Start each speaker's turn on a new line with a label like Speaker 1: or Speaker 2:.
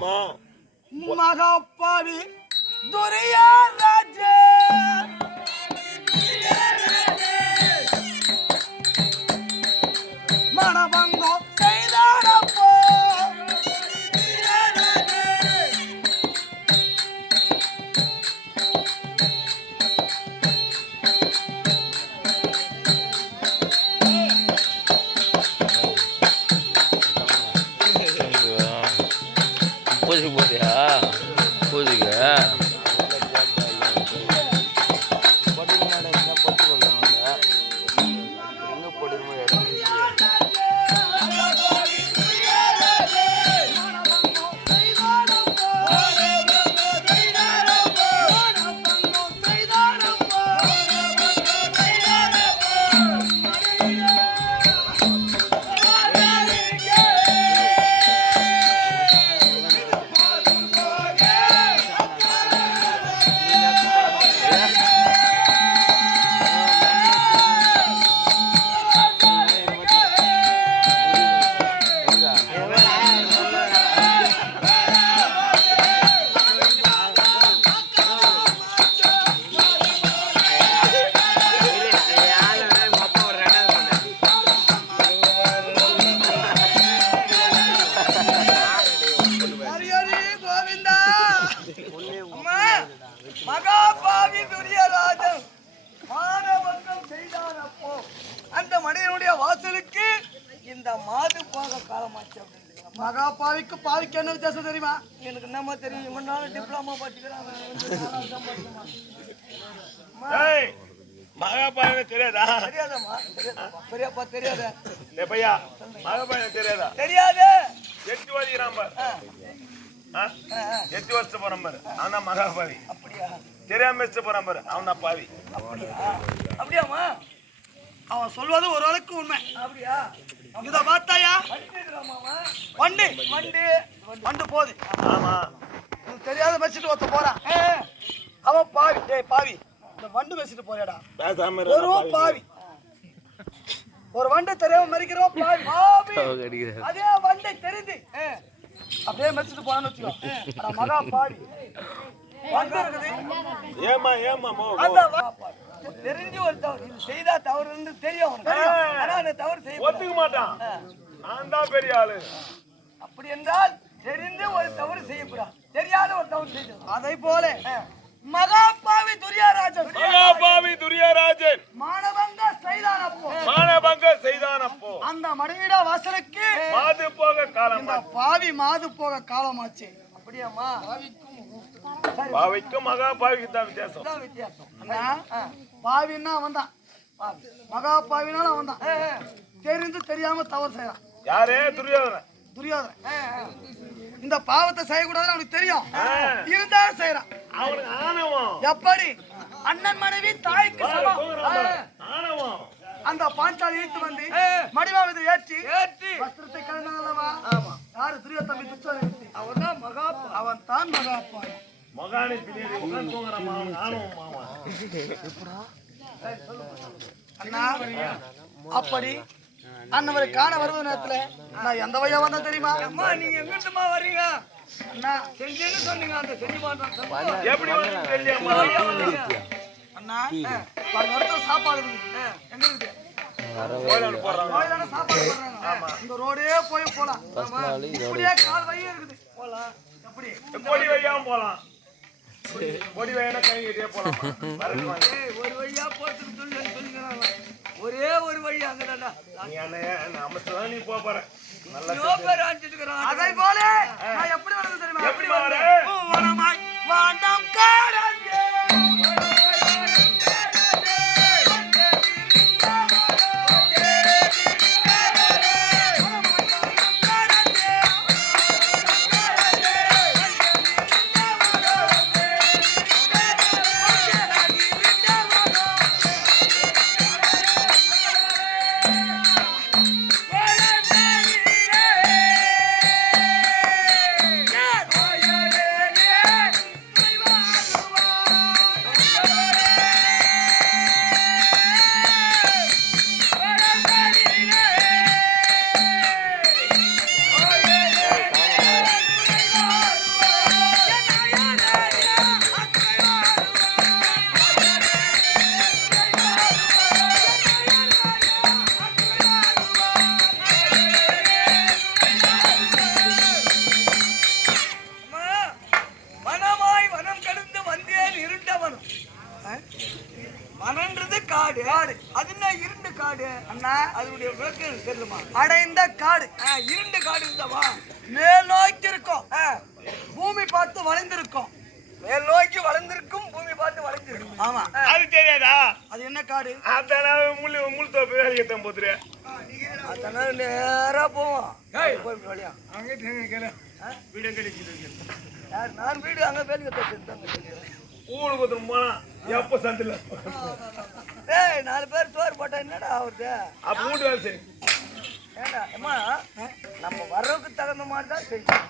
Speaker 1: ஆமா.
Speaker 2: மகாப்பாவி துரியா ராஜே. மனபங்கம் மனிதனுடைய வாசலுக்கு இந்த மாது போக காலமாச்சு அப்படின்னு மகாபாவிக்கு பாவிக்கு என்ன வித்தியாசம் தெரியுமா? எனக்கு என்னமா தெரியும். இவன் நாள் டிப்ளமா படிச்சுக்கிறான் அவன் வந்து நாலாவது தான் படிச்சுக்கிறான். அம்மா,
Speaker 1: ஏய் மகாபாரத தெரியாதா?
Speaker 2: தெரியாதம்மா. பெரியப்பா தெரியாத.
Speaker 1: இல்ல பையா மகாபாரத தெரியாதா?
Speaker 2: தெரியாது.
Speaker 1: எட்டு வதிக்கிறான் பார். எட்டு வருஷம் போறான் பாரு. அவன் மகாபாவி
Speaker 2: அப்படியா?
Speaker 1: தெரியாம போறான் பாரு. அவன் பாவி.
Speaker 2: அப்படியா? அப்படியாம்மா. அவன் சொல்வது ஒரு அளவுக்கு உண்மை. அப்படியா? இத பார்த்தாயா? வண்டு. வண்டு. வண்டு போகுது.
Speaker 1: ஆமா.
Speaker 2: தெரியாத வச்சுட்டு ஒருத்த போறான். அவன் பாவி. டேய் பாவி. இந்த வண்டு வச்சுட்டு போறியாடா ஒரு பாவி. ஒரு வண்டு தெரியாம மறிக்கிறோம் பாவி. அதே வண்டை தெரிந்து. அப்படியே மறிச்சிட்டு போறான்னு வச்சுக்கோ. அட மகா பாவி. வண்டு இருக்குது.
Speaker 1: ஏமா ஏமா மோ
Speaker 2: அந்த தவறு செய்தா தவறுன்னு தெரியும். ஆனா அந்த தவறு செய்ய
Speaker 1: ஒத்துக்க மாட்டான். நான் தான் பெரிய ஆளு.
Speaker 2: அப்படி என்றால் தெரிந்து ஒரு தவறு செய்யக்கூடாது. தெரியாத ஒரு தவறு செய்ய அதை போல மகாபாவி துரியாராஜன்.
Speaker 1: மகாபாவி துரியராஜன்.
Speaker 2: மானவங்க செய்தான் அப்போ.
Speaker 1: மானபங்க செய்தான் அப்போ.
Speaker 2: அந்த மனைவிட வாசலுக்கு
Speaker 1: மாது போக காலம்
Speaker 2: இந்த பாவி மாது போக காலமாச்சு. அப்படியாம்மா?
Speaker 1: பாவிக்கும் மகாபாவிக்கு தான் வித்தியாசம்.
Speaker 2: இதுதான் வித்தியாசம். அண்ணா, பாவின்னா அவன் தான் மகா பாவினாலும் அவன் தான் தெரிந்து தெரியாம தவறு செய்யறான்
Speaker 1: யாரே? துரியோதனன்.
Speaker 2: துரியோதனன். இந்த பாவத்தை செய்யக்கூடாதுன்னு அவனுக்கு தெரியும். இருந்தாலும் செய்யறான்
Speaker 1: அவனுக்கு ஆணவம்.
Speaker 2: எப்படி? அண்ணன் மனைவி தாய்க்கு சமம். அந்த பாஞ்சாலி இழுத்து வந்து மடிவாளத்தை ஏற்றி ஏற்றி. வஸ்திரத்தை கலந்தாங்கல்லவா யாரு துரிய தம்பி துச்சோதனை அவன் தான் மகா அவன் தான் மகாப்பா
Speaker 1: மகானி பின்னாடி உட்கார்ந்து தூங்குறான் மாமன் ஆணவம் மாமா
Speaker 2: அண்ணா அப்படி அண்ணவரை காண வருவது நேரத்துல நான் எந்த வழியா வந்தேன் தெரியுமா? அம்மா நீங்க எங்கிட்டுமா வர்றீங்க? அண்ணா செஞ்சேன்னு சொன்னீங்க அந்த செஞ்சு
Speaker 1: எப்படி
Speaker 2: அண்ணா பாருங்க இடத்துல சாப்பாடு இருக்குது எங்க இருக்குது
Speaker 1: கோயிலாண்டு போடுறாங்க
Speaker 2: கோயிலான சாப்பாடு போடுறாங்க. இந்த ரோடே போய் போலாம். இப்படியே கால் வழியே இருக்குது. போலாம். எப்படி?
Speaker 1: போலாம். பொடி வையான கை கட்டியே போலாம். வரட்டுமா?
Speaker 2: ஏய், ஒரு வழியா போறதுக்கு சொல்லி சொல்லிக்கிறாங்க ஒரே ஒரு வழி அங்கதான்டா.
Speaker 1: நீ அண்ணைய அமைச்சதான் நீ போக போற.
Speaker 2: அதை போல. எப்படி எப்படி வர அண்ணா அதனுடைய விளக்கம் தெரியுமா?
Speaker 1: அடைந்த காடு.
Speaker 2: இருண்ட காடு இருந்தவா?
Speaker 3: மேல் நோக்கி இருக்கும் பூமி பார்த்து வளைந்திருக்கும். மேல் நோக்கி வளர்ந்திருக்கும் பூமி பார்த்து வளைஞ்சிருக்கும் ஆமா.
Speaker 1: அது தெரியாதா?
Speaker 3: அது என்ன காடு?
Speaker 1: அதான முள் முள் தோப்பு வேலைக்கு தான் போத்துரு
Speaker 3: அதான நேரா போவோம். வழியா.
Speaker 1: அங்கே வீடு கிடைச்சிருக்கு
Speaker 3: யார்? நான் வீடு அங்கே வேலைக்கு தான்
Speaker 1: ஊருக்கு போனா எப்ப சந்தில?
Speaker 3: ஏய் நாலு பேர் சோறு போட்டா என்னடா ஆகுது
Speaker 1: அப்ப வீட்டு வேலை சரி
Speaker 3: ஏண்டா அம்மா நம்ம வர்றதுக்கு தகுந்த மாதிரி தான் செய்யும்